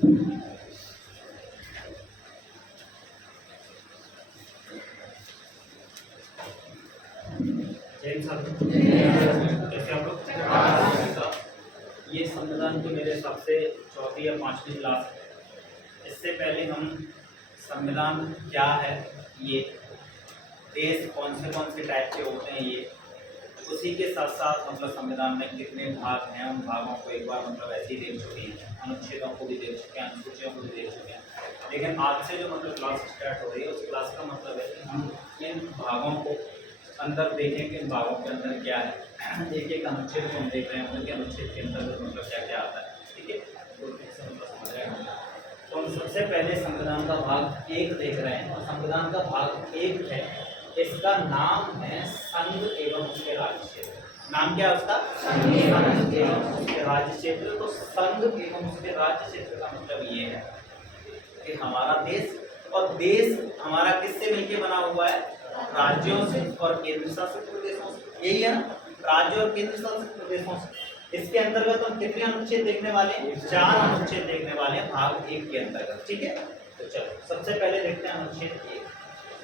कैसे आप लोग? ये संविधान की मेरे हिसाब से चौथी या पांचवी क्लास है। इससे पहले हम संविधान क्या है, ये देश कौन से टाइप के होते हैं, ये उसी के साथ साथ मतलब संविधान में कितने भाग हैं, उन भागों को एक बार मतलब ऐसे ही देख चुके हैं, अनुच्छेदों को भी देख चुके हैं, अनुसूचियों को भी देख चुके हैं। लेकिन आज से जो मतलब क्लास स्टार्ट हो रही है, उस क्लास का मतलब है कि हम इन भागों को अंदर देखें कि इन भागों के अंदर क्या है। एक एक अनुच्छेद को हम देख रहे हैं, उनके अनुच्छेद के अंदर मतलब क्या क्या आता है, ठीक है, तो इससे मतलब समझ रहे हैं। तो हम सबसे पहले संविधान का भाग 1 देख रहे हैं, और संविधान का भाग 1 है, इसका नाम है संघ एवं उसके राज्य क्षेत्र। नाम क्या है उसका? संघ एवं उसके राज्य क्षेत्र। तो संघ एवं उसके राज्य क्षेत्र का मतलब ये है कि हमारा देश, और देश हमारा किससे मिलकर बना हुआ है? राज्यों से और केंद्र शासित प्रदेशों से। यही है ना, राज्य और केंद्र शासित प्रदेशों से। इसके अंतर्गत हम कितने अनुच्छेद देखने वाले हैं? 4 अनुच्छेद देखने वाले हैं भाग 1 के अंतर्गत, ठीक है। तो चलो सबसे पहले देखते हैं अनुच्छेद 1।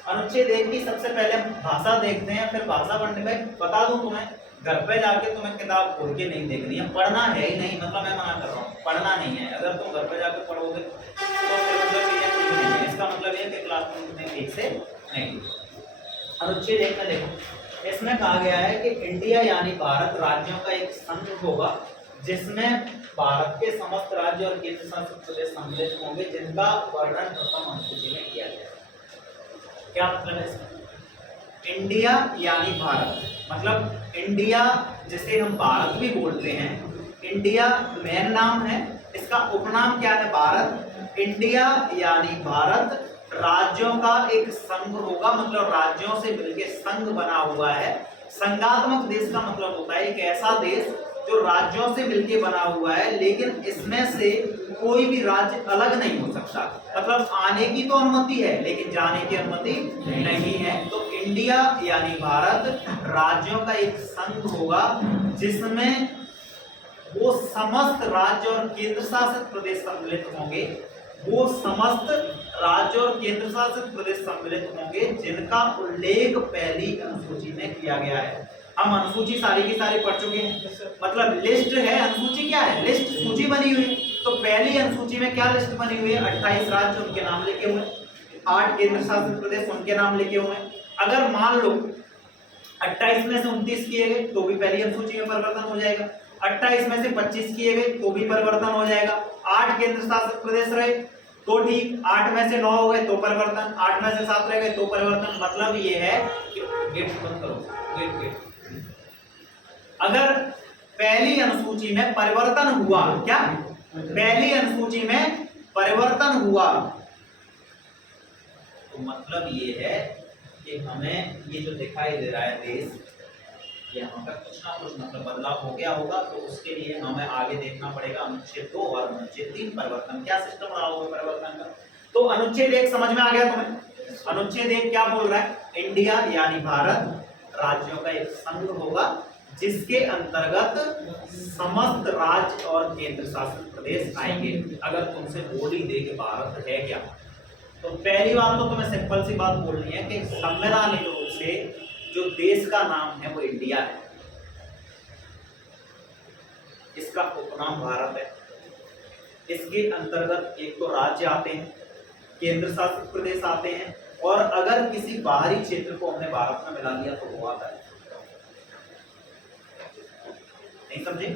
अनुच्छेद 1 की सबसे पहले हम भाषा देखते हैं, फिर भाषा पढ़ने में बता दूं तुम्हें, घर पे जाके तुम्हें किताब खोल के नहीं देखनी है, पढ़ना है ही नहीं, मतलब मैं मना कर रहा हूँ, पढ़ना नहीं है। अगर तुम घर पे जाके पढ़ोगे तो फिर मतलब ये ठीक नहीं है। इसका मतलब ये है कि क्लास में तुमने ठीक से नहीं। अनुच्छेद 1 में देखो, इसमें कहा गया है कि इंडिया यानी भारत राज्यों का एक संघ होगा, जिसमें भारत के समस्त राज्य और केंद्र शासित प्रदेश सम्मिलित होंगे, जिनका वर्णन प्रथम अनुसूची में किया गया है। क्या मतलब है इसका? इंडिया यानी भारत, मतलब इंडिया जिसे हम भारत भी बोलते हैं, इंडिया मेन नाम है, इसका उपनाम क्या है? भारत। इंडिया यानी भारत राज्यों का एक संघ होगा, मतलब राज्यों से मिलकर संघ बना हुआ है। संघात्मक देश का मतलब होता है एक ऐसा देश जो राज्यों से मिलकर बना हुआ है, लेकिन इसमें से कोई भी राज्य अलग नहीं हो सकता। मतलब आने की तो अनुमति है, लेकिन जाने की अनुमति नहीं है। तो इंडिया यानी भारत राज्यों का एक संघ होगा, जिसमें वो समस्त राज्य और केंद्र शासित प्रदेश सम्मिलित होंगे, वो समस्त राज्य और केंद्र शासित प्रदेश सम्मिलित होंगे, जिनका उल्लेख पहली अनुसूची में किया गया है। हम अनुसूची सारी की सारी पढ़ चुके हैं, मतलब लिस्ट है, अनुसूची क्या है? लिस्ट, सूची बनी हुई है। तो पहली अनुसूची में क्या लिस्ट बनी हुई है? 28 राज्य, उनके नाम लिखे हुए, 8 केंद्र शासित प्रदेश, उनके नाम लिखे हुए। अगर मान लो 28 में से 29 किए गए तो भी पहली अनुसूची में परिवर्तन हो जाएगा, 28 में से 25 किए गए तो भी परिवर्तन हो जाएगा, 8 केंद्र शासित प्रदेश रहे तो ठीक, 8 में से 9 हो गए तो परिवर्तन, 8 में से 7 रह गए तो परिवर्तन। मतलब ये है कि गेट बंद करो, गेट। अगर पहली अनुसूची में परिवर्तन हुआ, क्या पहली अनुसूची में परिवर्तन हुआ, तो मतलब ये है कि हमें ये जो दिखाई दे रहा है देश, यहाँ पर कुछ ना कुछ मतलब बदलाव हो गया होगा। तो उसके लिए हमें आगे देखना पड़ेगा अनुच्छेद 2 और अनुच्छेद 3 परिवर्तन, क्या सिस्टम रहा होगा परिवर्तन का। तो अनुच्छेद 1 समझ में आ गया तुम्हें? अनुच्छेद 1 क्या बोल रहा है? इंडिया यानी भारत राज्यों का एक संघ होगा, जिसके अंतर्गत समस्त राज्य और केंद्र शासित प्रदेश आएंगे। अगर तुमसे बोल ही दे कि भारत है क्या, तो पहली बात तो तुम्हें सिंपल सी बात बोलनी है कि संवैधानिक रूप से जो देश का नाम है वो इंडिया है, इसका उपनाम भारत है। इसके अंतर्गत एक तो राज्य आते हैं, केंद्र शासित प्रदेश आते हैं, और अगर किसी बाहरी क्षेत्र को हमने भारत में मिला दिया तो वो आता है। नहीं समझे?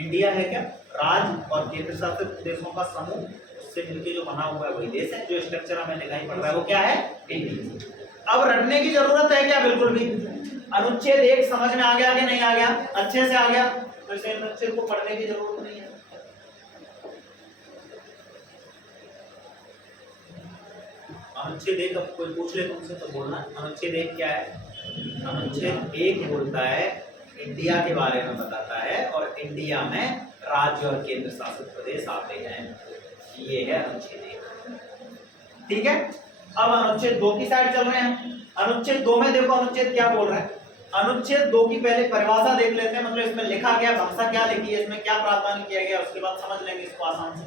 इंडिया है क्या? राज्य और केंद्र शासित प्रदेशों का समूह, उससे मिलकर जो बना हुआ है वही देश है। जो स्ट्रक्चर हमें दिखाई पड़ रहा है वो क्या है? इंडिया। अब रटने की जरूरत है क्या? बिल्कुल भी। अनुच्छेद 1 समझ में आ गया कि नहीं आ गया? अच्छे से आ गया, तो इसे अनुच्छेद को पढ़ने की जरूरत नहीं है। अनुच्छेद 1 अब कोई पूछ ले तुमसे तो बोलना, अनुच्छेद 1 क्या है? अनुच्छेद 1 बोलता है इंडिया के बारे में बताता है, और इंडिया में राज्य और केंद्र शासित प्रदेश आते हैं। ये है अनुच्छेद 1, ठीक है। अब अनुच्छेद 2 की साइड चल रहे हैं। अनुच्छेद 2 में देखो अनुच्छेद क्या बोल रहा है। अनुच्छेद 2 की पहले परिभाषा देख लेते हैं, मतलब इसमें लिखा गया भाषा क्या लिखी है, इसमें क्या प्रावधान किया गया, उसके बाद समझ लेंगे इसको आसान से।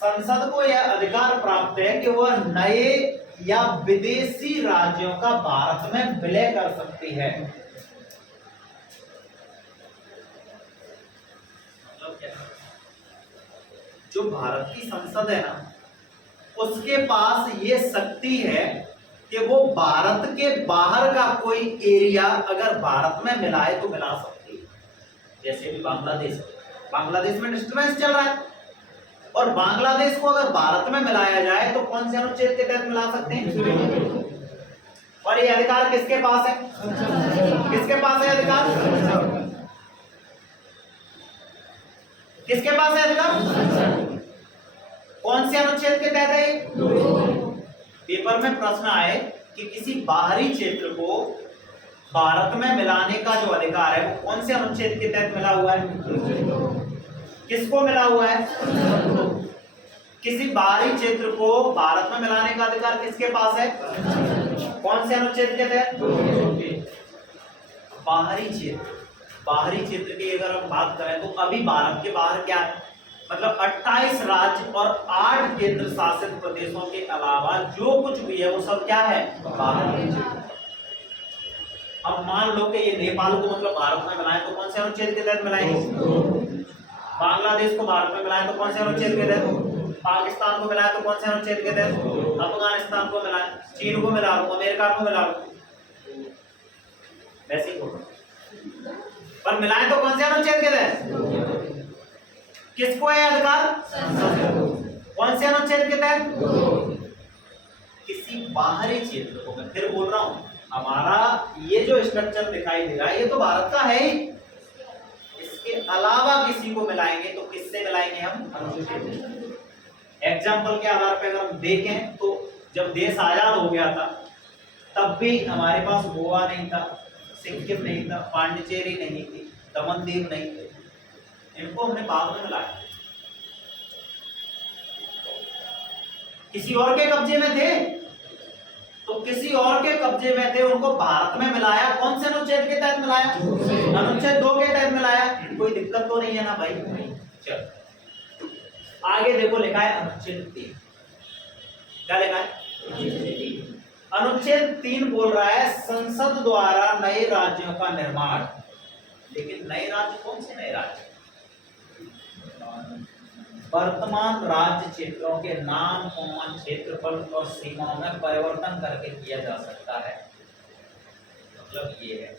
संसद को यह अधिकार प्राप्त है कि वह नए या विदेशी राज्यों का भारत में विलय कर सकती है। मतलब क्या? जो भारत की संसद है ना, उसके पास ये शक्ति है कि वो भारत के बाहर का कोई एरिया अगर भारत में मिलाए तो मिला सकती है। जैसे भी बांग्लादेश में डिस्टर्बेंस चल रहा है, और बांग्लादेश को अगर भारत में मिलाया जाए तो कौन से अनुच्छेद के तहत मिला सकते हैं? और ये अधिकार किसके पास है? किसके पास है अधिकार? किसके पास है अधिकार? कौन से अनुच्छेद के तहत है? पेपर में प्रश्न आए कि किसी बाहरी क्षेत्र को भारत में मिलाने का जो अधिकार है वो कौन से अनुच्छेद के तहत मिला हुआ है? किसको मिला हुआ है? किसी बाहरी क्षेत्र को भारत में मिलाने का अधिकार किसके पास है? कौन से अनुच्छेद के तहत? बाहरी क्षेत्र की अगर हम बात करें तो अभी भारत के बाहर क्या है? मतलब 28 राज्य और 8 केंद्र शासित प्रदेशों के अलावा जो कुछ भी है वो सब क्या है? बाहरी क्षेत्र। अब मान लो कि ये नेपाल को मतलब भारत में मिलाएं तो कौन से अनुच्छेद के तहत मिलाएंगे? बांग्लादेश को भारत में मिलाएं तो कौन से अनुच्छेद के तहत? पाकिस्तान को मिलाएं तो कौन से अनुच्छेद के तहत? अफगानिस्तान को मिलाएं, चीन को मिला लो, अमेरिका को मिला लो, वैसे ही होगा। पर मिलाएं तो कौन से अनुच्छेद के तहत? किसको है अधिकार? कौन से अनुच्छेद के तहत? किसी बाहरी क्षेत्र को। मैं फिर बोल रहा हूं, हमारा ये जो स्ट्रक्चर दिखाई दे रहा है ये तो भारत का है ही, इसके अलावा किसी को मिलाएंगे तो किससे मिलाएंगे हम? अनुच्छेद। एग्जाम्पल के आधार पर अगर हम देखें तो जब देश आजाद हो गया था तब भी हमारे पास गोवा नहीं था, सिक्किम नहीं था, पांडिचेरी नहीं थी, दमन दीव नहीं थे, इनको हमने बाद में मिलाया। किसी और के कब्जे में थे तो किसी और के कब्जे में थे, उनको भारत में मिलाया। कौन से अनुच्छेद के तहत मिलाया? अनुच्छेद 2 के तहत मिलाया। कोई दिक्कत तो नहीं है ना भाई? चलो आगे देखो, लिखा है अनुच्छेद 3। क्या लिखा है? अनुच्छेद 3 बोल रहा है संसद द्वारा नए राज्यों का निर्माण। लेकिन नए राज्य कौन से नए राज्य? वर्तमान राज्य क्षेत्रों के नाम, क्षेत्रफल और सीमाओं में परिवर्तन करके किया जा सकता है। मतलब ये है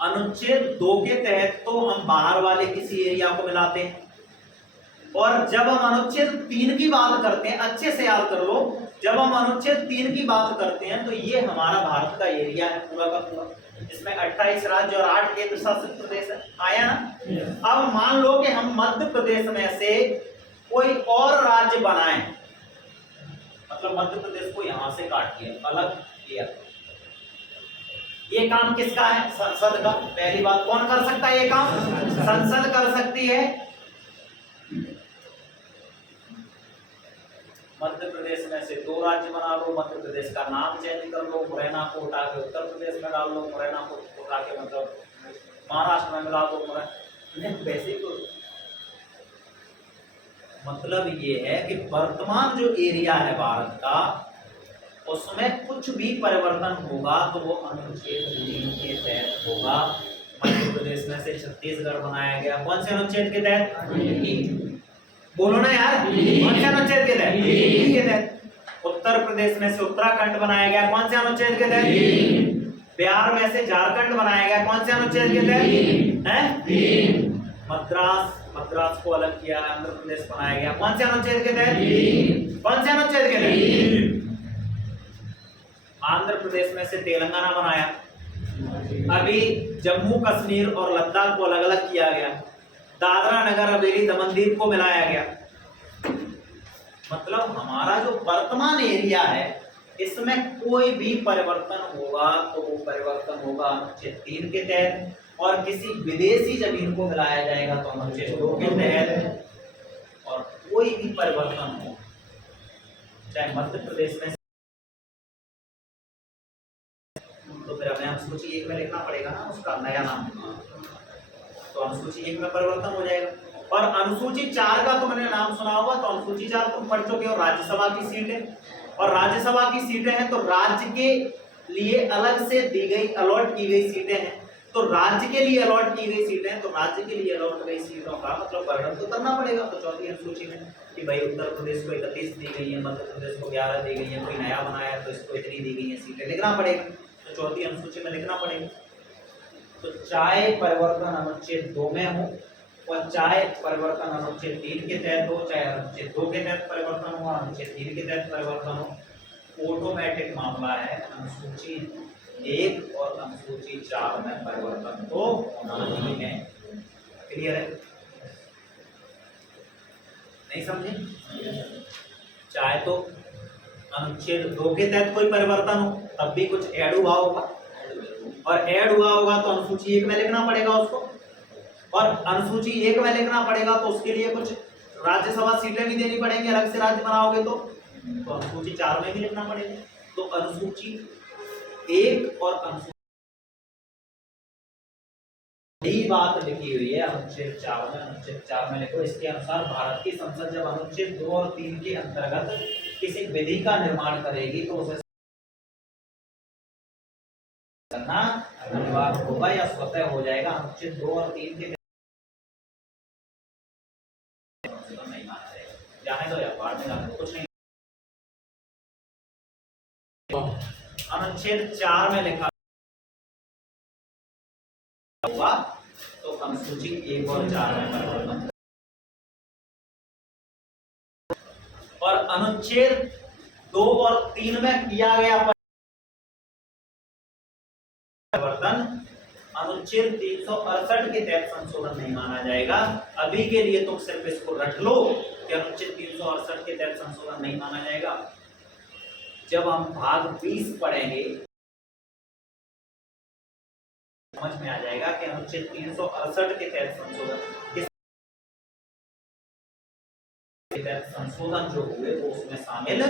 अनुच्छेद 2 के तहत तो हम बाहर वाले किसी एरिया को मिलाते हैं, और जब हम अनुच्छेद 3 की बात करते हैं, अच्छे से याद कर लो, जब हम अनुच्छेद 3 की बात करते हैं तो ये हमारा भारत का एरिया है पूरा का पूरा, इसमें 28 राज्य और 8 केंद्र शासित प्रदेश है। आया ना? अब मान लो कि हम मध्य प्रदेश में से कोई और राज्य बनाएं, मतलब मध्य प्रदेश को यहां से काट दिया, अलग किया, ये काम किसका है? संसद का। पहली बात, कौन कर सकता है ये काम? संसद कर सकती है। मध्य प्रदेश में से 2 राज्य बना लो, मध्य प्रदेश का नाम चेंज कर लो, मुरैना को उठा के उत्तर प्रदेश में डाल लो, मुरैना को उठा के मतलब महाराष्ट्र में मिला दो, वैसे तो मतलब ये है कि वर्तमान जो एरिया है भारत का, उसमें कुछ भी परिवर्तन होगा तो वो अनुच्छेद 3 के तहत होगा। मध्य प्रदेश में से छत्तीसगढ़ बनाया गया, कौन से अनुच्छेद के तहत? बोलो ना यार, कौन से अनुच्छेद के तहत? उत्तर प्रदेश में से उत्तराखंड बनाया गया, कौन से अनुच्छेद के तहत? बिहार में से झारखंड बनाया गया, कौन से अनुच्छेद के तहत? मद्रास को अलग किया, आंध्र प्रदेश बनाया गया, कौन से अनुच्छेद के तहत? कौन से अनुच्छेद के तहत? आंध्र प्रदेश में से तेलंगाना बनाया। अभी जम्मू कश्मीर और लद्दाख को अलग अलग किया गया, दादरा नगर हवेली दमन दीव को मिलाया गया। मतलब हमारा जो वर्तमान एरिया है इसमें कोई भी परिवर्तन होगा तो वो परिवर्तन होगा अनुच्छेद 3 के तहत, और किसी विदेशी जमीन को मिलाया जाएगा तो अनुच्छेद 2 के तहत। और कोई भी परिवर्तन हो, चाहे मध्य प्रदेश में, तो फिर हमें अनुसूची 1 में लिखना पड़ेगा ना उसका नया नाम, तो अनुसूची 1 में परिवर्तन हो जाएगा। और अनुसूची 4 का तो मैंने नाम सुना होगा, तो अनुसूची 4 तुम पढ़ चुके हो, राज्यसभा की सीट है। और राज्यसभा की सीटें हैं तो राज्य के लिए अलग से दी गई अलॉट की गई सीटें हैं। तो राज्य के लिए अलॉट की गई सीटें हैं, तो राज्य के लिए अलॉट गई सीटों का मतलब वर्णन तो करना पड़ेगा। तो चौथी अनुसूची में कि भाई उत्तर प्रदेश को 31 दी गई है, मध्य प्रदेश को 11 दी गई है, कोई नया बनाया है तो इसको इतनी दी गई है सीटें, लिखना पड़ेगा। तो चौथी अनुसूची में लिखना पड़ेगा। तो चाहे परिवर्तन अनुच्छेद 2 में हो और चाहे परिवर्तन अनुच्छेद 3 के तहत हो, चाहे अनुच्छेद 2 के तहत परिवर्तन हो, अनुच्छेद 3 के तहत परिवर्तन हो, ऑटोमेटिक मामला है अनुसूची 1 और अनुसूची 4 में परिवर्तन तो होना ही है। क्लियर है? नहीं समझे? चाहे तो अनुच्छेद 2 के तहत कोई परिवर्तन हो तब भी कुछ ऐड हुआ होगा, और ऐड हुआ होगा तो अनुसूची 1 में लिखना पड़ेगा उसको, और अनुसूची 1 में लिखना पड़ेगा तो उसके लिए कुछ राज्यसभा सीटें भी देनी पड़ेंगी, अलग से राज्य बनाओगे तो अनुसूची 4 में भी लिखना पड़ेगा। तो अनुसूची 1 और अनुसूची यही बात लिखी हुई है अनुच्छेद 4 में। अनुच्छेद 4 में लिखो, इसके अनुसार भारत की संसद जब अनुच्छेद 2 और 3 के अंतर्गत किसी विधि का निर्माण करेगी तो उसे करना अनिवार्य होगा या स्वतः हो जाएगा। अनुच्छेद 2 और 3 के नहीं माना जाएगा, जाने दो या बाद में जाने कुछ नहीं। अनुच्छेद 4 में लिखा हुआ तो अनुसूची 1 और 4 में परिवर्तन, और अनुच्छेद 2 और 3 में किया गया परिवर्तन अनुच्छेद 368 के तहत संशोधन नहीं माना जाएगा। अभी के लिए तुम सिर्फ इसको रट लो कि अनुच्छेद 368 के तहत संशोधन नहीं माना जाएगा। जब हम भाग 20 पढ़ेंगे समझ में आ जाएगा कि अनुच्छेद 368 के तहत संशोधन जो हुए वो उसमें शामिल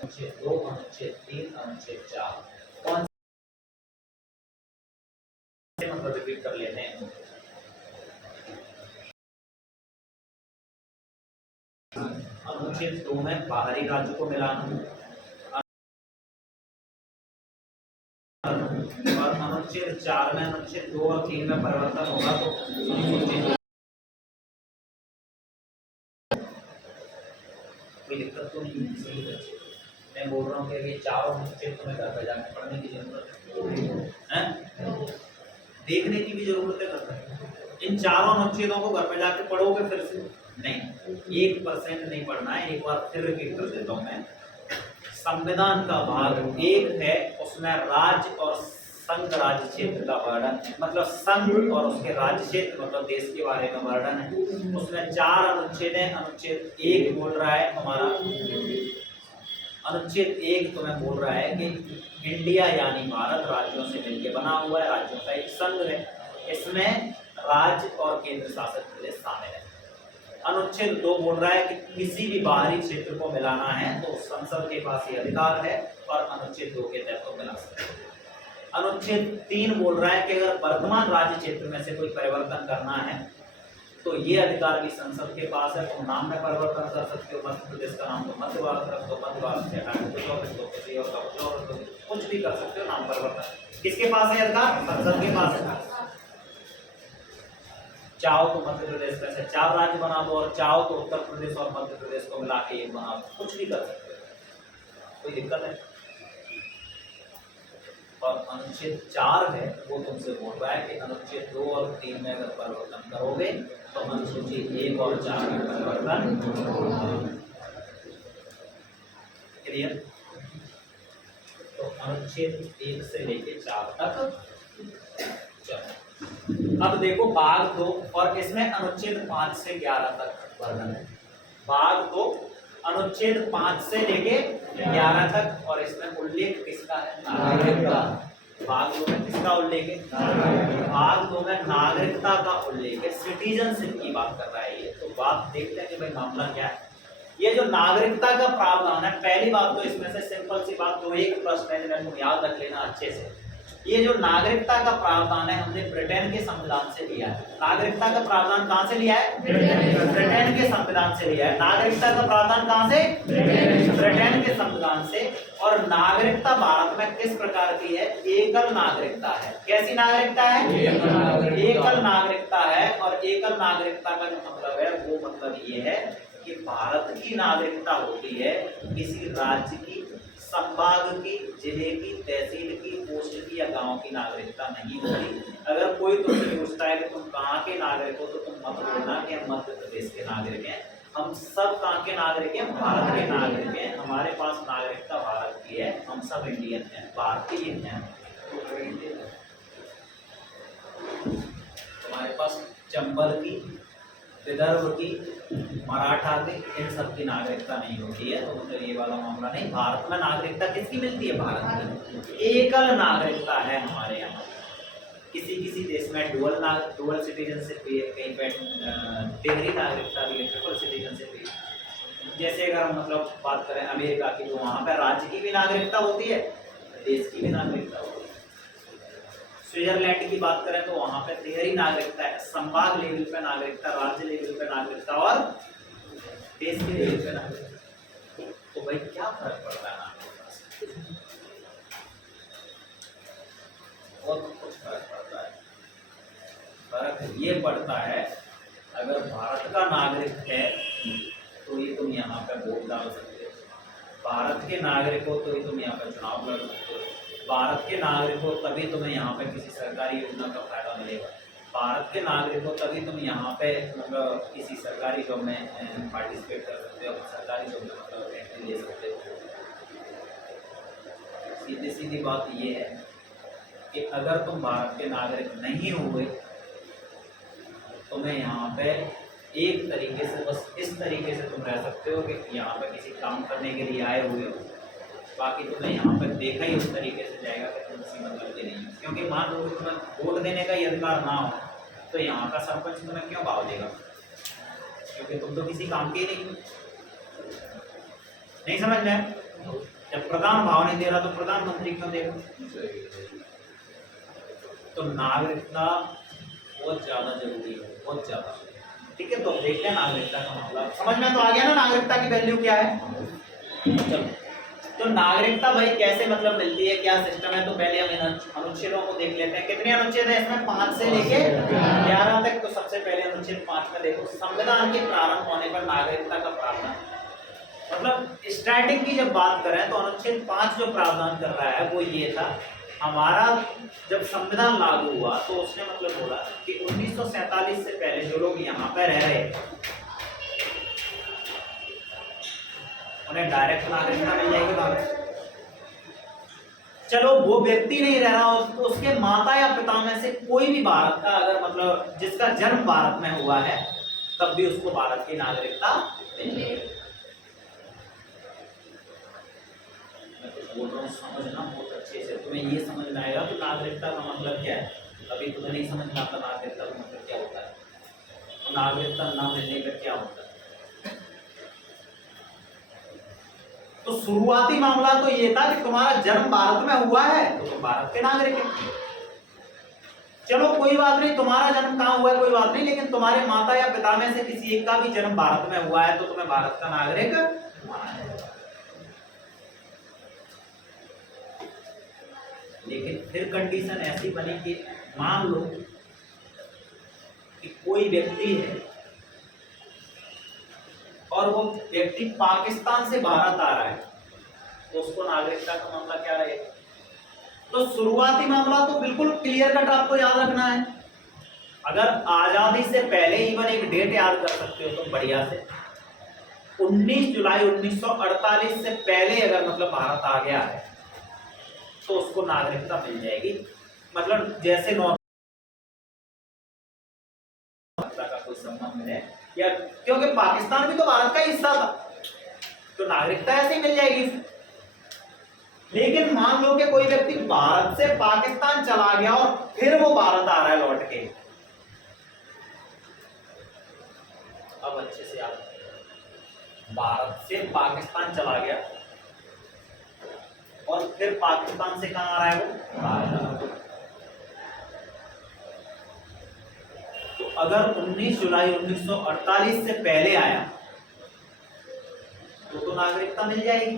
अनुच्छेद 2, अनुच्छेद 3, अनुच्छेद 4 कौन से मतलब रिपीट कर लेते हैं। अनुच्छेद 2 में बाहरी राज्य को मिलाना, और अनुच्छेद 4 में अनुच्छेद 2 और 3 में परिवर्तन होगा तो कोई दिक्कत तो नहीं है। मैं बोल रहा हूँ कि ये चारों अनुच्छेद तुम्हें घर पर जाकर पढ़ने की जरूरत है, देखने की भी जरूरत है घर पर। इन चारों अनुच्छेदों को घर पर जाकर पढ़ोगे फिर से नहीं, 1% नहीं पढ़ना है। एक बार फिर रिपीट कर देता हूँ मैं। संविधान का भाग 1 है, उसमें राज्य और संघ राज्य क्षेत्र का वर्णन, मतलब संघ और उसके राज्य क्षेत्र मतलब देश के बारे में वर्णन है। उसमें 4 अनुच्छेद हैं। अनुच्छेद 1 बोल रहा है हमारा, अनुच्छेद 1 तुम्हें बोल रहा है कि इंडिया यानी भारत राज्यों से मिलकर बना हुआ है, राज्यों का एक संघ है, इसमें राज्य और केंद्र शासित प्रदेश शामिल है। अनुच्छेद 2 बोल रहा है कि किसी भी बाहरी क्षेत्र को मिलाना है तो संसद के पास ये अधिकार है, और अनुच्छेद 2 के तहत तो मिला सकते हैं। अनुच्छेद 3 बोल रहा है कि अगर वर्तमान राज्य क्षेत्र में से कोई परिवर्तन करना है तो ये अधिकार भी संसद के पास है। तो नाम में परिवर्तन कर सकते हो, मध्य प्रदेश का नाम तो मध्य भारत रख दो, मध्य भारत से हटा के कुछ और रख दो, किसी और का कुछ और रख दो, कुछ भी कर सकते हो। नाम परिवर्तन किसके पास है अधिकार? संसद के पास है। चाहो तो मध्य प्रदेश में से 4 राज्य बना दो, और चाहो तो उत्तर प्रदेश और मध्य प्रदेश को मिला के 1 बना दो, कुछ भी कर सकते हो, कोई दिक्कत है। और अनुच्छेद 4 है वो तुमसे बोल रहा है कि अनुच्छेद 2 और 3 में अगर परिवर्तन करोगे तो अनुसूची 1 और 4 में परिवर्तन। क्लियर? तो अनुच्छेद 1 से लेके 4 तक चलो। अब देखो भाग 2, और इसमें अनुच्छेद 5 से 11 तक वर्णन है। भाग 2 अनुच्छेद 5 से लेके 11 तक, और इसमें उल्लेख किसका है? नागरिकता। भाग 2 में किसका उल्लेख है? भाग 2 में नागरिकता का उल्लेख है, सिटीजनशिप की बात कर रहा है ये। तो बात देखते हैं कि भाई मामला क्या है। ये जो नागरिकता का प्रावधान है, पहली बात तो इसमें से सिंपल सी बात, जो एक प्रश्न है जिन्हें तुम याद रख लेना अच्छे से, ये जो नागरिकता का प्रावधान है हमने ब्रिटेन के संविधान से लिया है। नागरिकता का प्रावधान कहाँ से लिया है? ब्रिटेन के संविधान से लिया है। नागरिकता का प्रावधान कहाँ से? ब्रिटेन के संविधान से। और नागरिकता भारत में किस प्रकार की है? एकल नागरिकता है। कैसी नागरिकता है? एकल नागरिकता है। और एकल नागरिकता का जो मतलब है वो मतलब ये है कि भारत की नागरिकता होती है, किसी राज्य की, संभाग की, जिले की, तहसील की, पोस्ट की या गांव की नागरिकता नहीं होती। अगर कोई तुमसे पूछता है कि तुम कहाँ के नागरिक हो तो तुम मत बोलना कि हम मध्य प्रदेश के नागरिक हैं। हम सब कहाँ के नागरिक हैं? भारत के नागरिक हैं। हमारे पास नागरिकता भारत की है। हम सब इंडियन हैं, भारतीय हैं। हमारे पास चंबल की, विदर्भ की, मराठा की, इन सब की नागरिकता नहीं होती है। तो मतलब ये वाला मामला नहीं। भारत में नागरिकता किसकी मिलती है? भारत की एकल नागरिकता है हमारे यहाँ। किसी किसी देश में डुअल सिटीजनशिप भी है, कहीं पे तिहरी नागरिकता भी है, ट्रिपल सिटीजनशिप भी है। जैसे अगर हम मतलब बात करें अमेरिका की, तो वहाँ पर राज्य की भी नागरिकता होती है, देश की भी नागरिकता होती है। स्विट्जरलैंड की बात करें तो वहां पे तिहरी नागरिकता है, संभाग लेवल पे नागरिकता, राज्य लेवल पे नागरिकता और देश के लेवल पे नागरिकता। तो भाई क्या फर्क पड़ता है नागरिकता से? बहुत कुछ फर्क पड़ता है। फर्क ये पड़ता है, अगर भारत का नागरिक है तो ये तुम यहाँ पे वोट डाल सकते हो, भारत के नागरिक हो तो ही तुम यहाँ पे चुनाव लड़ सकते हो, भारत के नागरिक हो तभी तुम्हें यहाँ पे किसी सरकारी योजना का फायदा मिलेगा, भारत के नागरिक हो तभी तुम यहाँ पे मतलब किसी सरकारी जॉब में पार्टिसिपेट कर सकते हो, सरकारी जॉब में मतलब एंट्री ले सकते हो। सीधी सीधी बात ये है कि अगर तुम भारत के नागरिक नहीं हुए तुम्हें यहाँ पे एक तरीके से, बस इस तरीके से तुम रह सकते हो कि यहाँ पे किसी काम करने के लिए आए हुए हो, बाकी तुम्हें यहाँ पर देखा ही उस तरीके से जाएगा कि तुम किसी मतलब के नहीं हो। क्योंकि मान लो कि तुम्हें वोट देने का ये अधिकार ना हो तो यहाँ का सरपंच तुम्हें क्यों भाव देगा? क्योंकि तुम तो किसी काम के ही नहीं समझ में। जब प्रधान भाव नहीं दे रहा तो प्रधानमंत्री क्यों देगा? तो नागरिकता बहुत ज्यादा जरूरी है, बहुत ज्यादा। ठीक है, तो देखते हैं नागरिकता का मामला। समझ में तो आ गया ना नागरिकता की वैल्यू क्या है? चलो, तो नागरिकता भाई कैसे मतलब मिलती है, क्या सिस्टम है? तो पहले हम अनुच्छेदों को देख लेते हैं। कितने अनुच्छेद हैं इसमें? 5 से लेके 11 तक। तो सबसे पहले अनुच्छेद 5 में देखो, संविधान के प्रारंभ होने पर नागरिकता का प्रावधान, मतलब स्टार्टिंग की जब बात करें तो अनुच्छेद 5 जो प्रावधान कर रहा है वो ये था, हमारा जब संविधान लागू हुआ तो उसने मतलब बोला कि 1947 से पहले जो लोग यहाँ पर रह रहे उन्हें डायरेक्ट नागरिकता मिल जाएगी भारत। चलो वो व्यक्ति नहीं रह रहा, तो उसके माता या पिता में से कोई भी भारत का अगर मतलब जिसका जन्म भारत में हुआ है तब भी उसको भारत की नागरिकता मिल जाएगी। मैं तो बोल रहा हूँ समझना बहुत अच्छे से, तुम्हें ये समझ में आएगा कि नागरिकता का मतलब क्या है। अभी तुम्हें नहीं समझ में आता नागरिकता का मतलब क्या होता है, नागरिकता न मिलने का क्या होता है। तो शुरुआती मामला तो ये था कि तुम्हारा जन्म भारत में हुआ है तो तुम भारत के नागरिक हैं। चलो कोई बात नहीं, तुम्हारा जन्म कहाँ हुआ है कोई बात नहीं, लेकिन तुम्हारे माता या पिता में से किसी एक का भी जन्म भारत में हुआ है तो तुम्हें भारत का नागरिक माना जाएगा। लेकिन फिर कंडीशन ऐसी बनी कि मान लो कि कोई व्यक्ति है और वो व्यक्ति पाकिस्तान से भारत आ रहा है तो उसको नागरिकता का मामला क्या रहेगा? तो शुरुआती मामला तो बिल्कुल क्लियर कट आपको याद रखना है। अगर आजादी से पहले इवन एक डेट याद कर सकते हो तो बढ़िया से, 19 जुलाई 1948 से पहले अगर मतलब भारत आ गया है तो उसको नागरिकता मिल जाएगी। मतलब जैसे नॉर्मल का कोई संबंध है या, क्योंकि पाकिस्तान भी तो भारत का हिस्सा था तो नागरिकता ऐसे ही मिल जाएगी। लेकिन मान लो कि कोई व्यक्ति भारत से पाकिस्तान चला गया और फिर वो भारत आ रहा है लौट के, अब अच्छे से याद, भारत से पाकिस्तान चला गया और फिर पाकिस्तान से कहाँ आ रहा है वो भारत। तो अगर 19 जुलाई 1948 से पहले आया तो नागरिकता मिल जाएगी,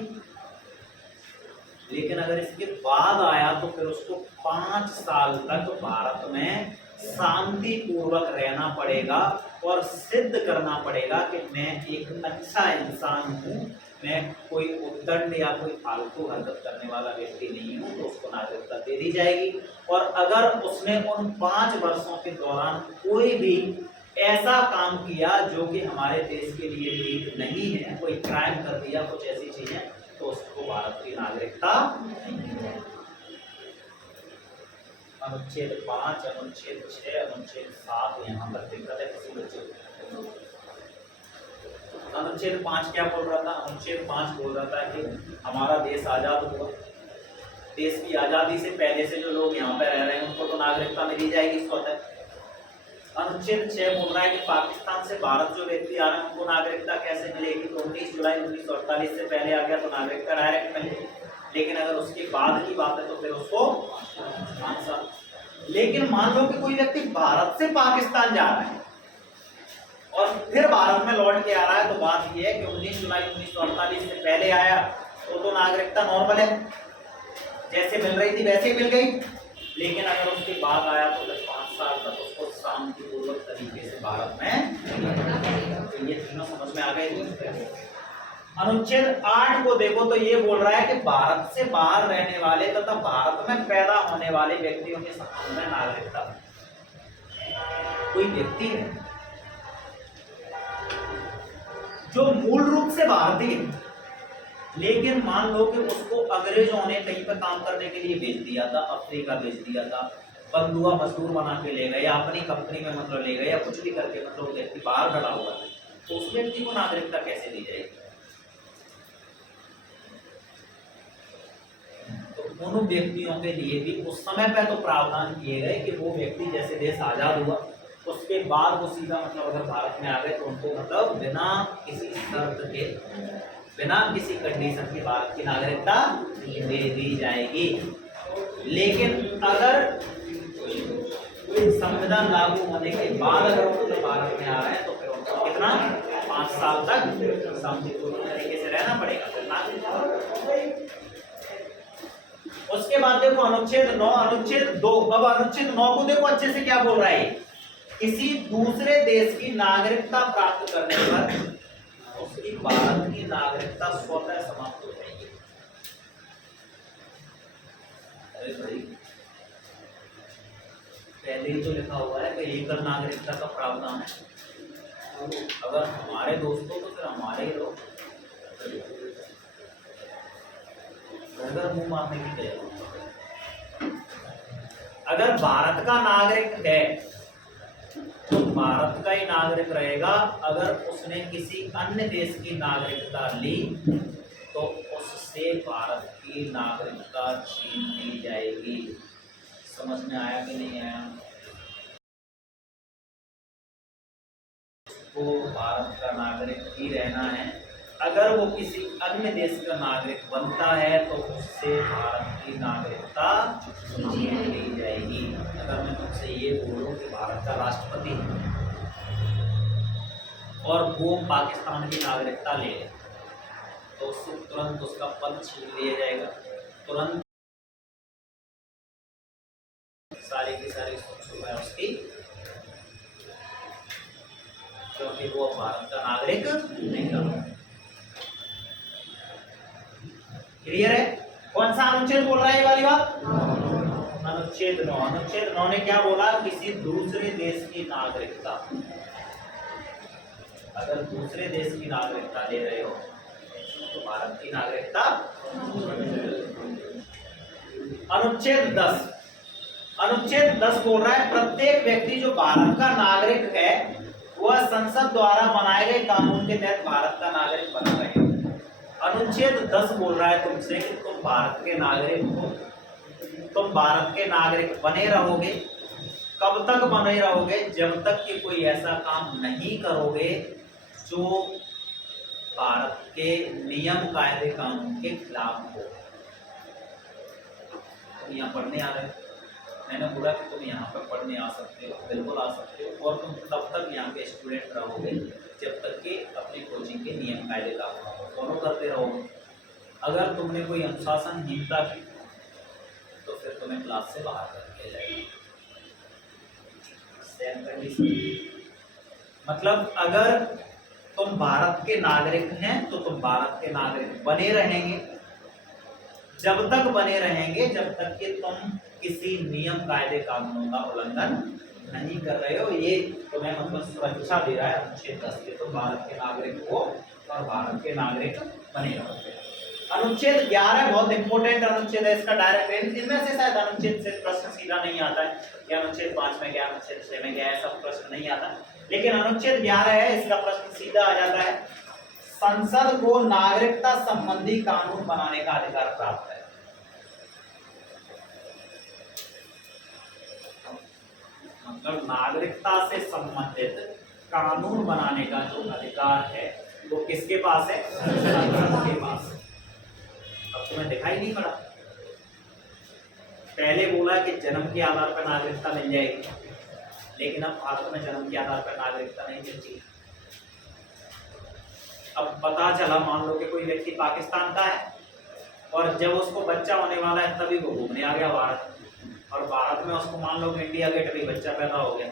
लेकिन अगर इसके बाद आया तो फिर उसको 5 साल तक भारत में शांति पूर्वक रहना पड़ेगा और सिद्ध करना पड़ेगा कि मैं एक अच्छा इंसान हूँ, मैं कोई उद्दंड या कोई फालतू हरकत करने वाला व्यक्ति नहीं हूँ, तो उसको नागरिकता दे दी जाएगी। और अगर उसने उन 5 वर्षों के दौरान कोई भी ऐसा काम किया जो कि हमारे देश के लिए ठीक नहीं है, कोई क्राइम कर दिया, कुछ ऐसी चीजें, तो उसको भारत की नागरिकता नहीं। अनुच्छेद 5, अनुच्छेद 6, अनुच्छेद 7 यहाँ पर दिक्कत है किसी बच्चे को। अनुच्छेद 5 क्या बोल रहा था? अनुच्छेद 5 बोल रहा था कि हमारा देश आजाद हुआ, देश की आजादी से पहले से जो लोग यहाँ पे रह रहे हैं उनको तो नागरिकता मिली जाएगी स्वतः। अनुच्छेद 6 बोल रहा है कि पाकिस्तान से भारत जो व्यक्ति आ रहे हैं उनको नागरिकता कैसे मिलेगी? तो 19 जुलाई 1948 से पहले आ गया तो नागरिकता डायरेक्ट मिलेगी, लेकिन अगर उसके बाद की बात है तो फिर उसको 5 साल। लेकिन मान लो कि कोई व्यक्ति भारत से पाकिस्तान जा रहा है और फिर भारत में लौट के आ रहा है, तो बात यह है कि 19 जुलाई 1948 से पहले आया तो नागरिकता नॉर्मल है, जैसे मिल रही थी वैसे ही मिल गई। लेकिन अगर उसके बाद आया तो 5 साल तक उसको शांतिपूर्वक तरीके से भारत में, तो ये तीनों समझ में आ गए। अनुच्छेद 8 को देखो तो ये बोल रहा है कि भारत से बाहर रहने वाले तथा भारत में पैदा होने वाले व्यक्तियों के संबंध में नागरिकता। कोई व्यक्ति है जो मूल रूप से भारतीय है, लेकिन मान लो कि उसको अंग्रेजों ने कहीं पर काम करने के लिए भेज दिया था, अफ्रीका भेज दिया था, बंधुआ मजदूर बना के ले गए या अपनी कंपनी में मतलब ले गए या कुछ भी करके मतलब व्यक्ति बाहर खड़ा हुआ है, तो उस व्यक्ति को नागरिकता कैसे दी जाएगी? तो उन व्यक्तियों के लिए भी उस समय पर तो प्रावधान किए गए कि वो व्यक्ति जैसे देश आजाद हुआ उसके बाद वो सीधा मतलब अगर भारत में आ गए तो उनको मतलब बिना किसी शर्त के, बिना किसी कंडीशन के भारत की नागरिकता दे दी जाएगी। लेकिन अगर संविधान लागू होने के बाद अगर वो भारत में आ रहे हैं तो फिर उनको कितना 5 साल तक शांतिपूर्ण तरीके से रहना पड़ेगा। उसके बाद देखो अनुच्छेद 9, अनुच्छेद 2। अब अनुच्छेद 9 को देखो अच्छे से क्या बोल रहा है, किसी दूसरे देश की नागरिकता प्राप्त करने पर उसकी भारत की नागरिकता स्वतः समाप्त हो जाएगी। अरे भाई पहले ही तो लिखा हुआ है कि एकल नागरिकता का प्रावधान है, अगर हमारे दोस्तों तो फिर हमारे ही लोग अगर मुंह मारने की तैयारी। अगर भारत का नागरिक है तो भारत का ही नागरिक रहेगा, अगर उसने किसी अन्य देश की नागरिकता ली तो उससे भारत की नागरिकता छीन ली जाएगी। समझ में आया कि नहीं आया? तो भारत का नागरिक ही रहना है, अगर वो किसी अन्य देश का नागरिक बनता है तो उससे भारत की नागरिकता छीन ली जाएगी। अगर मैं तुमसे ये बोलूं कि भारत का राष्ट्रपति और वो पाकिस्तान की नागरिकता ले तो उससे तुरंत उसका पद छीन लिया जाएगा, तुरंत सारी की सारी सुविधा उसकी, क्योंकि वो भारत का नागरिक नहीं रहा। क्लियर है? कौन सा अनुच्छेद बोल रहा है ये वाली बात? अनुच्छेद 9। अनुच्छेद 9 ने क्या बोला? किसी दूसरे देश की नागरिकता, अगर दूसरे देश की नागरिकता ले रहे हो तो भारत की नागरिकता। अनुच्छेद 10। अनुच्छेद 10 बोल रहा है प्रत्येक व्यक्ति जो भारत का नागरिक है वह संसद द्वारा बनाए गए कानून के तहत भारत का नागरिक बना रहेगा। अनुच्छेद 10 बोल रहा है तुमसे कि तुम भारत के नागरिक हो, तुम भारत के नागरिक बने रहोगे। कब तक बने रहोगे? जब तक कि कोई ऐसा काम नहीं करोगे जो भारत के नियम कायदे कानून के खिलाफ हो। यहाँ पढ़ने आ रहे हो। मैंने बोला कि तुम यहाँ पर पढ़ने आ सकते हो, बिल्कुल आ सकते हो, और तुम तब तक यहाँ पे स्टूडेंट रहोगे जब तक कि अपनी कोचिंग के नियम कायदे का फॉलो करते रहोगे। अगर तुमने कोई अनुशासनहीनता की तो फिर तुम्हें क्लास से बाहर कर दिया जाएगा। सेम कंडीशन, मतलब अगर तुम भारत के नागरिक हैं तो तुम भारत के नागरिक बने रहेंगे, जब तक बने रहेंगे जब तक कि तुम किसी नियम कायदे कानूनों का उल्लंघन नहीं कर रहे हो। ये तुम्हें मतलब सुरक्षा दे रहा है अनुच्छेद 10 के, तो भारत के नागरिक हो और भारत के नागरिक बने रहोगे। अनुच्छेद 11 बहुत इंपॉर्टेंट अनुच्छेद है, इसका डायरेक्ट रेंज इनमें से शायद अनुच्छेद से प्रश्न सीधा नहीं आता है, या अनुच्छेद 5 में गया, अनुच्छेद 6 में गया, ऐसा प्रश्न नहीं आता, लेकिन अनुच्छेद 11 है, इसका प्रश्न सीधा आ जाता है। संसद को नागरिकता संबंधी कानून बनाने का अधिकार प्राप्त है। मतलब नागरिकता से संबंधित कानून बनाने का जो अधिकार है वो किसके पास है? संसद के पास। अब तुम्हें दिखाई नहीं पड़ा, पहले बोला कि जन्म के आधार पर नागरिकता मिल जाएगी, लेकिन अब भारत में जन्म के आधार पर नागरिकता नहीं मिलती। अब पता चला मान लो कि कोई व्यक्ति पाकिस्तान का है और जब उसको बच्चा होने वाला है तभी वो घूमने आ गया भारत, और भारत में उसको मान लो कि इंडिया गेट भी बच्चा पैदा हो गया,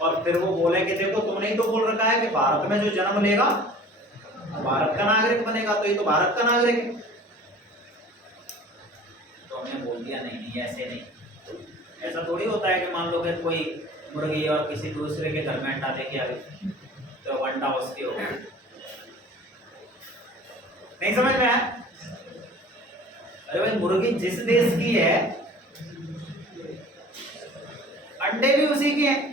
और फिर वो बोले कि देखो तुमने ही तो बोल रखा है कि भारत में जो जन्म लेगा भारत का नागरिक बनेगा, तो ये तो भारत का नागरिक है। तो हमने बोल दिया नहीं नहीं ऐसे नहीं, ऐसा थोड़ी होता है कि मान लो कि कोई मुर्गी और किसी दूसरे के घर में अंडा देके आ गई तो अंडा उसके हो गया। नहीं समझ में आया? अरे भाई मुर्गी जिस देश की है अंडे भी उसी के हैं।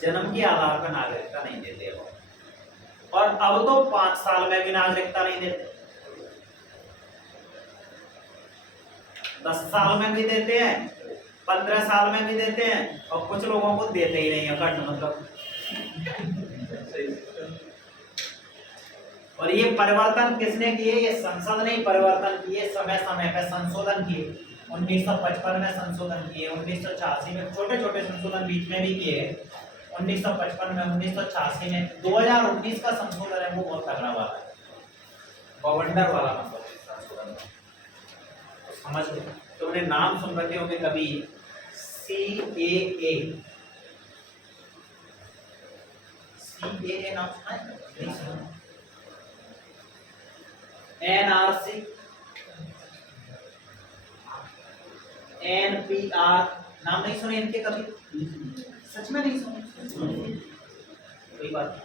जन्म के आधार पर नागरिकता नहीं देते हो, और अब तो 5 साल में भी नागरिकता नहीं देते, 10 साल में भी देते हैं, 15 साल में भी देते हैं, और कुछ लोगों को देते ही नहीं है कट मतलब। और ये परिवर्तन किसने किए? ये संसद ने परिवर्तन किए, समय समय पर संशोधन किए। 1955 में संशोधन किए, 1986 में छोटे छोटे संशोधन बीच में भी किए, 1955 में, 1986 में, 2019 का संशोधन है वो बहुत तगड़ा वाला है, बवंडर वाला मतलब संशोधन। तो समझ लो, तुमने नाम सुन रखे होंगे कभी CAA, CAA नाम सुना है? नहीं सुना। NRC, NPR नाम नहीं सुने इनके कभी? सच में नहीं सुने? कोई बात।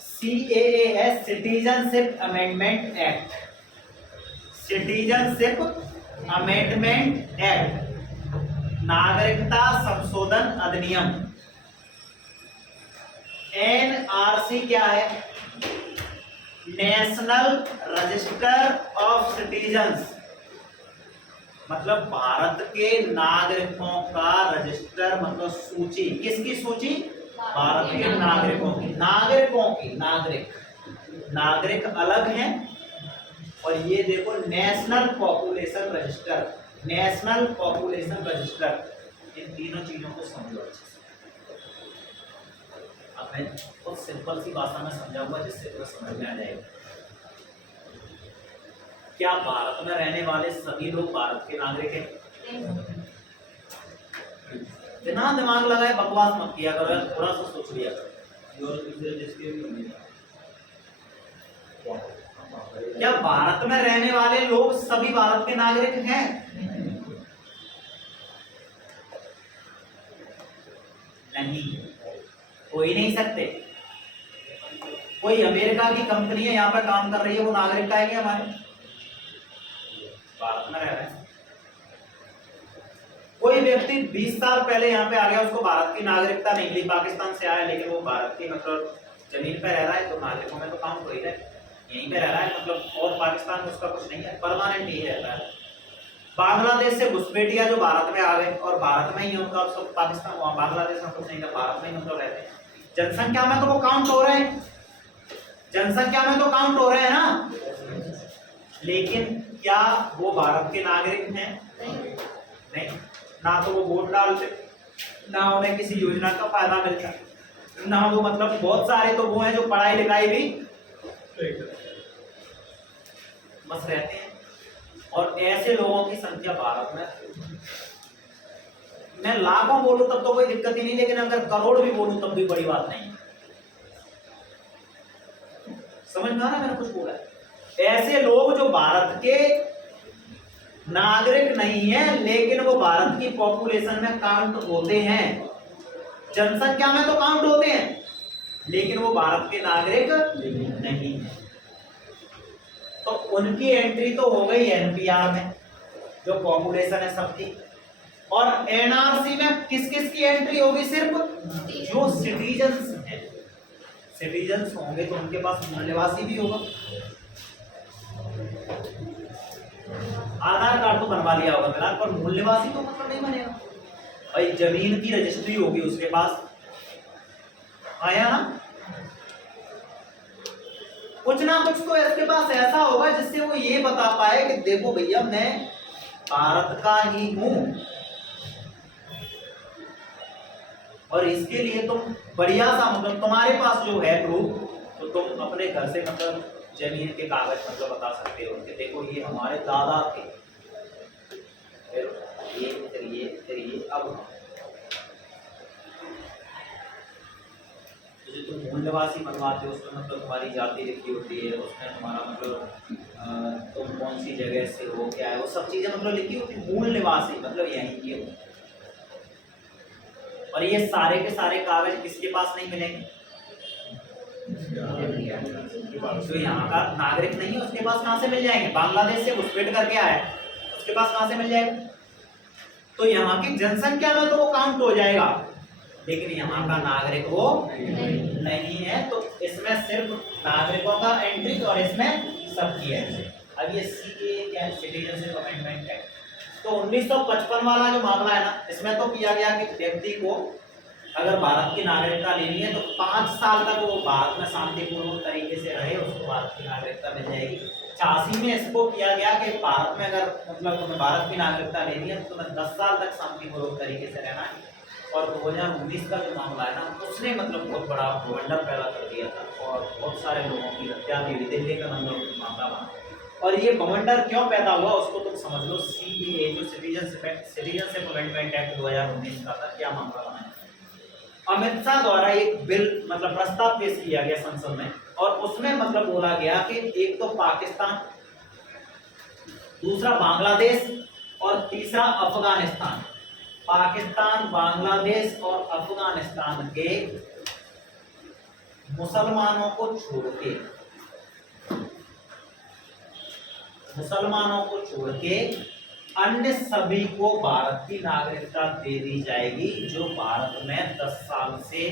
CAA है citizenship amendment act, citizenship amendment act, नागरिकता संशोधन अधिनियम। NRC क्या है? नेशनल रजिस्टर ऑफ सिटीजन्स, मतलब भारत के नागरिकों का रजिस्टर, मतलब सूची। किसकी सूची? भारत के नागरिकों की। नागरिकों की, नागरिक अलग हैं, और ये देखो national population register, national population register. इन तीनों चीजों को समझो अच्छे से। अब मैं बहुत सिंपल सी भाषा में समझाऊंगा जिससे तुम्हें समझ में आ जाएगा। क्या भारत में रहने वाले सभी लोग भारत के नागरिक हैं? बिना दिमाग लगाए बकवास मत किया करो, थोड़ा सा सोच लिया करो। क्या भारत में रहने वाले लोग सभी भारत के नागरिक हैं? नहीं, हो ही नहीं सकते। कोई अमेरिका की कंपनी है यहाँ पर काम कर रही है, वो नागरिक का है क्या? हमारे भारत में रह रहे हैं। कोई व्यक्ति 20 साल पहले यहाँ पे आ गया, उसको भारत की नागरिकता नहीं मिली, पाकिस्तान से आया, लेकिन वो भारत की मतलब जमीन पे रह रहा है, तो नागरिकों में तो काम हो ही रहा है, यहीं पे रह रहा है मतलब, और पाकिस्तान में उसका कुछ नहीं है, परमानेंट ही रहता है। बांग्लादेश से घुसपैठिया जो भारत में आ गए और भारत में ही उनका सब, पाकिस्तान वहाँ बांग्लादेश में कुछ नहीं था, भारत में ही मतलब रहते हैं। जनसंख्या में तो वो काउंट हो रहे हैं, जनसंख्या में तो काउंट हो रहे हैं ना, लेकिन क्या वो भारत के नागरिक हैं? नहीं। ना तो वो वोट डालते, ना उन्हें किसी योजना का फायदा मिलता, ना वो मतलब बहुत सारे तो वो हैं जो पढ़ाई लिखाई भी बस रहते हैं। और ऐसे लोगों की संख्या भारत में, मैं लाखों बोलूं तब तो कोई दिक्कत ही नहीं, लेकिन अगर करोड़ भी बोलूं तब भी बड़ी बात नहीं। समझ में आ रहा मैंने कुछ बोला? ऐसे लोग जो भारत के नागरिक नहीं है, लेकिन वो भारत की पॉपुलेशन में काउंट होते हैं, जनसंख्या में तो काउंट होते हैं, लेकिन वो भारत के नागरिक नहीं है। तो उनकी एंट्री तो हो गई एनपीआर में, जो पॉपुलेशन है सबकी। और एनआरसी में किस किस की एंट्री होगी? सिर्फ जो सिटीजन्स हैं। सिटीजन्स होंगे तो उनके पास मूल निवासी भी होगा। आधार कार्ड तो बनवा लिया होगा फिलहाल, पर मूल निवासी तो मतलब नहीं बनेगा भाई। जमीन की रजिस्ट्री होगी उसके पास, आया ना? कुछ ना कुछ तो इसके पास ऐसा होगा जिससे वो ये बता पाए कि देखो भैया मैं भारत का ही हूं, और इसके लिए तुम बढ़िया सा मतलब तुम्हारे पास जो है प्रूफ, तो तुम अपने घर से मतलब जमीन के कागज मतलब बता सकते हो कि देखो ये हमारे दादा थे, फिर ये अब जो तुम मूल निवासी बनवाते हो उसमें मतलब तुम्हारी जाति लिखी होती है, उसमें तुम्हारा मतलब तुम कौन सी जगह से हो, क्या है, वो सब चीजें मतलब लिखी होती है। मूल निवासी मतलब यहीं के हो। और ये सारे के सारे कागज किसके पास नहीं मिलेंगे? जो यहाँ का नागरिक नहीं है उसके पास कहाँ से मिल जाएंगे? बांग्लादेश से घुसपैठ करके आया है, उसके पास कहाँ से मिल जाएगा? तो यहाँ की जनसंख्या में तो वो काउंट हो जाएगा, लेकिन यहाँ का नागरिक वो नहीं है। तो इसमें सिर्फ नागरिकों का एंट्री और इसमें सबकी एंट्री। अब ये सीए क्या है? Citizenship amendment act. तो 1955 वाला जो मामला है ना, इसमें तो किया गया कि व्यक्ति को अगर भारत की नागरिकता लेनी है तो 5 साल तक वो भारत में शांतिपूर्वक तरीके से रहे, उसको भारत की नागरिकता मिल जाएगी। 86 में इसको किया गया कि भारत में अगर मतलब तुम्हें भारत की नागरिकता लेनी है तो तुम्हें 10 साल तक शांतिपूर्वक तरीके से रहना है। और 2019 का जो मामला है ना, उसने मतलब बहुत बड़ा भूखंडर पैदा कर दिया था और बहुत सारे लोगों की हत्या भी हुई। दिल्ली का मतलब मामला बना, और ये भूखंडर क्यों पैदा हुआ उसको तुम समझ लो। सीएए जो सिटीजनशिप अमेंडमेंट एक्ट 2019 का था, क्या मामला बना? अमित शाह द्वारा एक बिल मतलब प्रस्ताव पेश किया गया संसद में, और उसमें मतलब बोला गया कि एक तो पाकिस्तान, दूसरा बांग्लादेश और तीसरा अफगानिस्तान। पाकिस्तान, बांग्लादेश और अफगानिस्तान के मुसलमानों को छोड़ के अन्य सभी को भारत की नागरिकता दे दी जाएगी जो भारत में 10 साल से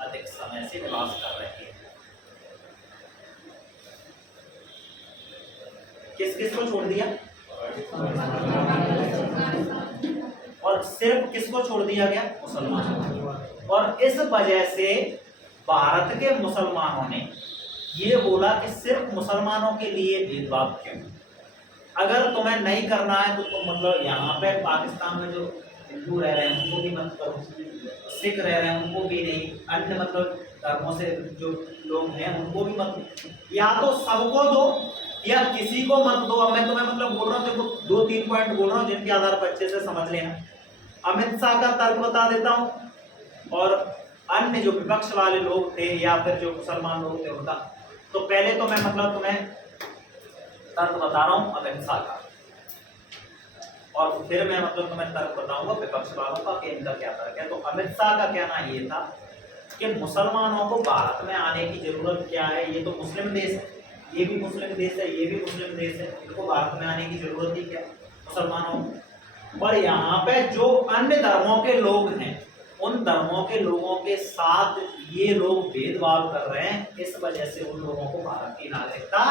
अधिक समय से निवास कर रहे हैं। किस किस को छोड़ दिया? और सिर्फ किसको छोड़ दिया गया? मुसलमानों। और इस वजह से भारत के मुसलमानों ने ये बोला कि सिर्फ मुसलमानों के लिए भेदभाव क्यों? अगर तुम्हें नहीं करना है तो तुम मतलब यहाँ पे पाकिस्तान में जो हिंदू रह रहे हैं उनको भी मत करो, सिख रह रहे हैं उनको भी नहीं, अन्य मतलब धर्मों से जो लोग हैं उनको भी मत, या तो सबको दो या किसी को मत दो। अब मैं तुम्हें मतलब बोल रहा हूँ, देखो 2-3 पॉइंट बोल रहा हूँ जिनके आधार पर अच्छे से समझ लेना। अमित शाह का तर्क बता देता हूँ, और अन्य जो विपक्ष वाले लोग थे या फिर जो मुसलमान लोग थे उनका। तो पहले तो मैं मतलब तुम्हें तर्क बता रहा हूँ अमित शाह का, और फिर मैं मतलब तुम्हें तर्क बताऊंगा विपक्ष वालों का कि इनका क्या तर्क है। तो अमित शाह का कहना ये था कि मुसलमानों को भारत में आने की जरूरत क्या है? ये तो मुस्लिम देश है, ये भी मुस्लिम देश है, ये भी मुस्लिम देश है, इनको भारत में आने की जरूरत ही क्या मुसलमानों को? पर यहाँ पे जो अन्य धर्मों के लोग हैं उन धर्मों के लोगों के साथ ये लोग भेदभाव कर रहे हैं, इस वजह से उन लोगों को भारत की नागरिकता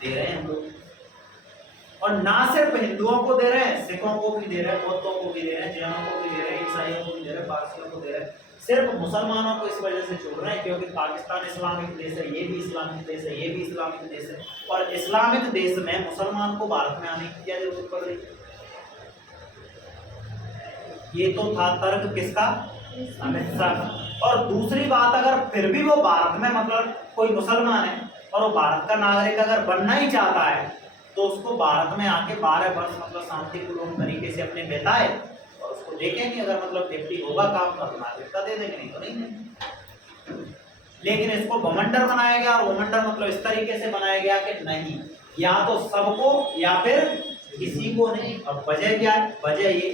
दे रहे हैं हम लोग। और ना सिर्फ हिंदुओं को दे रहे हैं, सिखों को भी दे रहे हैं, बौद्धों को भी दे रहे हैं, जैनों को भी दे रहे हैं, ईसाइयों को भी दे रहे हैं, पारसियों को दे रहे हैं, सिर्फ मुसलमानों को इस वजह से छोड़ रहे हैं क्योंकि पाकिस्तान इस्लामिक देश है, ये भी इस्लामिक देश है, ये भी इस्लामिक देश है, और इस्लामिक देश में मुसलमान को भारत में आने की क्या जरूरत पड़ रही? ये तो था तर्क किसका? अमित शाह का। और दूसरी बात, अगर फिर भी वो भारत में मतलब कोई मुसलमान है और वो भारत का नागरिक अगर बनना ही चाहता है तो उसको भारत में आके 12 वर्ष मतलब शांतिपूर्ण तरीके से अपने बिताए और उसको देखेंगे, अगर मतलब व्यक्ति होगा काम का तो नागरिकता दे देंगे, नहीं तो नहीं देंगे। लेकिन इसको बवंडर बनाया गया, और बवंडर मतलब इस तरीके से बनाया गया कि नहीं, या तो सबको या फिर किसी को नहीं। अब वजह क्या है? वजह ये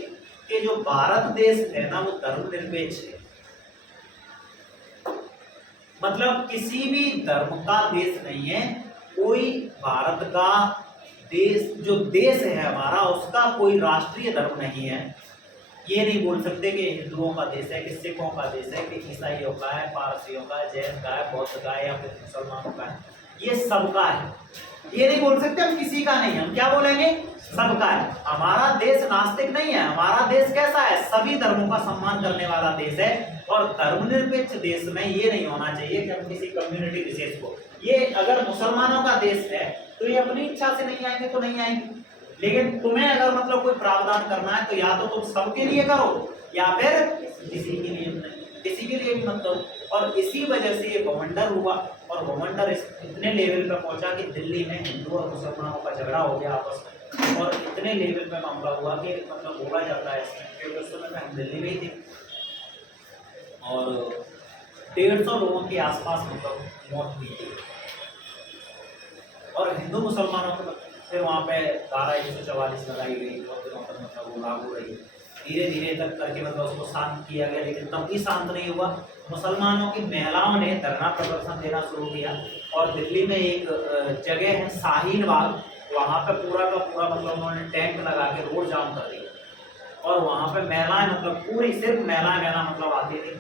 कि जो भारत देश है ना वो धर्मनिरपेक्ष है, मतलब किसी भी धर्म का देश नहीं है। कोई भारत का देश जो देश है हमारा, उसका कोई राष्ट्रीय धर्म नहीं है। ये नहीं बोल सकते कि हिंदुओं का देश है, कि सिखों का देश है, कि ईसाइयों का है, पारसियों का है, जैन का है, बौद्ध का है, या फिर मुसलमानों का है। ये सबका है, ये नहीं बोल सकते हम किसी का नहीं है। हम क्या बोलेंगे? सबका है। हमारा देश नास्तिक नहीं है, हमारा देश कैसा है? सभी धर्मों का सम्मान करने वाला देश है। और धर्मनिरपेक्ष देश में ये नहीं होना चाहिए कि हम किसी कम्युनिटी विशेष को, ये अगर मुसलमानों का देश है तो ये अपनी इच्छा से नहीं आएंगे तो नहीं आएंगे, लेकिन तुम्हें अगर मतलब कोई प्रावधान करना है तो या तो तुम सबके लिए करो या फिर किसी के लिए नहीं, किसी के लिए भी मत करो। और इसी वजह से ये बवंडर हुआ, और बवंडर इतने लेवल पे पहुंचा कि दिल्ली में हिंदू और मुसलमानों का झगड़ा हो गया आपस में, और इतने लेवल पे मामला हुआ कि मतलब बोला जाता है इसमें, क्योंकि उस समय हम दिल्ली में ही थे और 150 लोगों के आसपास मतलब मौत हुई थी। और हिंदू मुसलमानों को फिर वहाँ पे धारा 144 लगाई गई, और फिर वहाँ पर मतलब वो लागू रही। धीरे धीरे तक करके मतलब उसको शांत किया गया, लेकिन तब भी शांत नहीं हुआ। मुसलमानों की महिलाओं ने धरना प्रदर्शन देना शुरू किया, और दिल्ली में एक जगह है शाहीन बाग, वहाँ पे पूरा का पूरा मतलब उन्होंने टेंट लगा के रोड जाम कर दिया, और वहाँ पे महिलाएं मतलब पूरी सिर्फ महिला मतलब आती थी,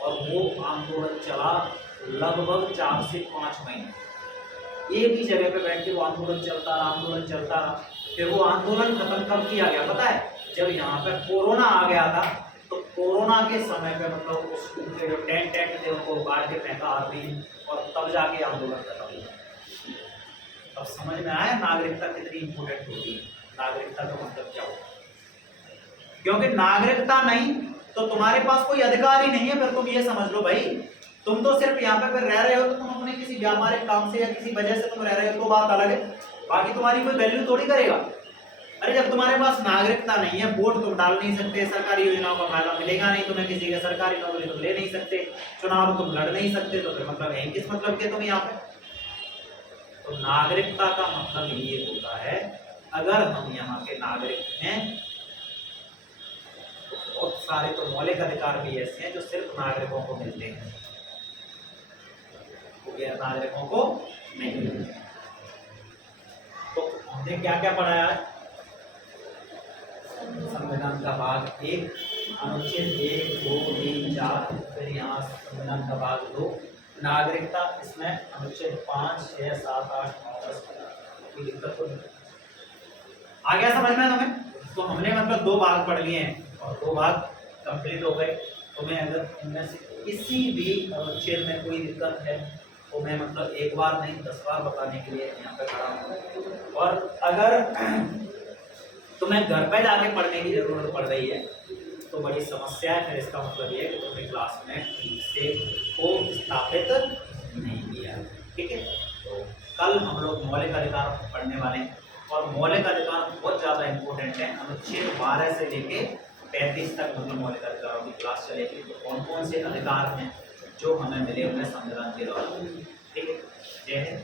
और वो आंदोलन चला लगभग 4 से 5 महीने। एक ही जगह पे बैठ के वो आंदोलन चलता रहा। फिर वो आंदोलन खत्म कब किया गया पता है? जब यहाँ पे कोरोना आ गया था, तो कोरोना के समय पे मतलब उसके जो टेंट थे उनको उगाड़ के फेंका आदमी, और तब जाके आंदोलन खत्म हुआ। अब समझ में आया नागरिकता कितनी इंपॉर्टेंट होती है, नागरिकता का मतलब क्या होता है? क्योंकि नागरिकता नहीं तो तुम्हारे पास कोई अधिकार ही नहीं है। फिर तुम ये समझ लो भाई, तुम तो सिर्फ यहाँ पे फिर रह रहे हो, तो तुम अपने किसी व्यापारिक काम से या किसी वजह से तुम रह रहे हो तो बात अलग है, बाकी तुम्हारी कोई वैल्यू थोड़ी करेगा। अरे जब तुम्हारे पास नागरिकता नहीं है, वोट तुम डाल नहीं सकते, सरकारी योजनाओं का फायदा मिलेगा नहीं तुम्हें, किसी का सरकारी नौकरी तुम ले नहीं सकते, चुनाव तुम लड़ नहीं सकते, तो फिर मतलब है किस मतलब के तुम यहाँ पे? तो नागरिकता का मतलब ये होता है, अगर हम यहाँ के नागरिक हैं तो बहुत सारे तो मौलिक अधिकार भी ऐसे हैं जो सिर्फ नागरिकों को मिलते हैं, गैर नागरिकों को नहीं मिलते। तो हमने क्या क्या पढ़ाया है? संविधान का भाग 1, अनुच्छेद 1, 2, 3, 4, फिर यहाँ संविधान का भाग 2, नागरिकता, इसमें अनुच्छेद 5, 6, 7, 8, 9, 10 कोई दिक्कत तो नहीं आ गया समझ में तुम्हें? तो हमने मतलब 2 भाग पढ़ लिए हैं और 2 भाग कंप्लीट हो गए। तुम्हें अगर इनमें से किसी भी अनुच्छेद में कोई दिक्कत है तो मैं मतलब 1 बार नहीं 10 बार बताने के लिए यहाँ पे खड़ा हूँ। और अगर तुम्हें घर पे जाके पढ़ने की जरूरत पड़ रही है तो बड़ी समस्या है, फिर इसका मतलब ये है कि तुमने क्लास में ठीक से को स्थापित नहीं किया। ठीक है, तो कल हम लोग मौलिक अधिकार पढ़ने वाले हैं, और मौलिक अधिकार बहुत ज़्यादा इम्पोर्टेंट है। अनुच्छेद 12 से लेके 35 तक मतलब मौलिक अधिकारों की क्लास चलेगी। तो कौन कौन से अधिकार हैं जो हमें मिले हुए संविधान के द्वारा। ठीक है, जय हिंद।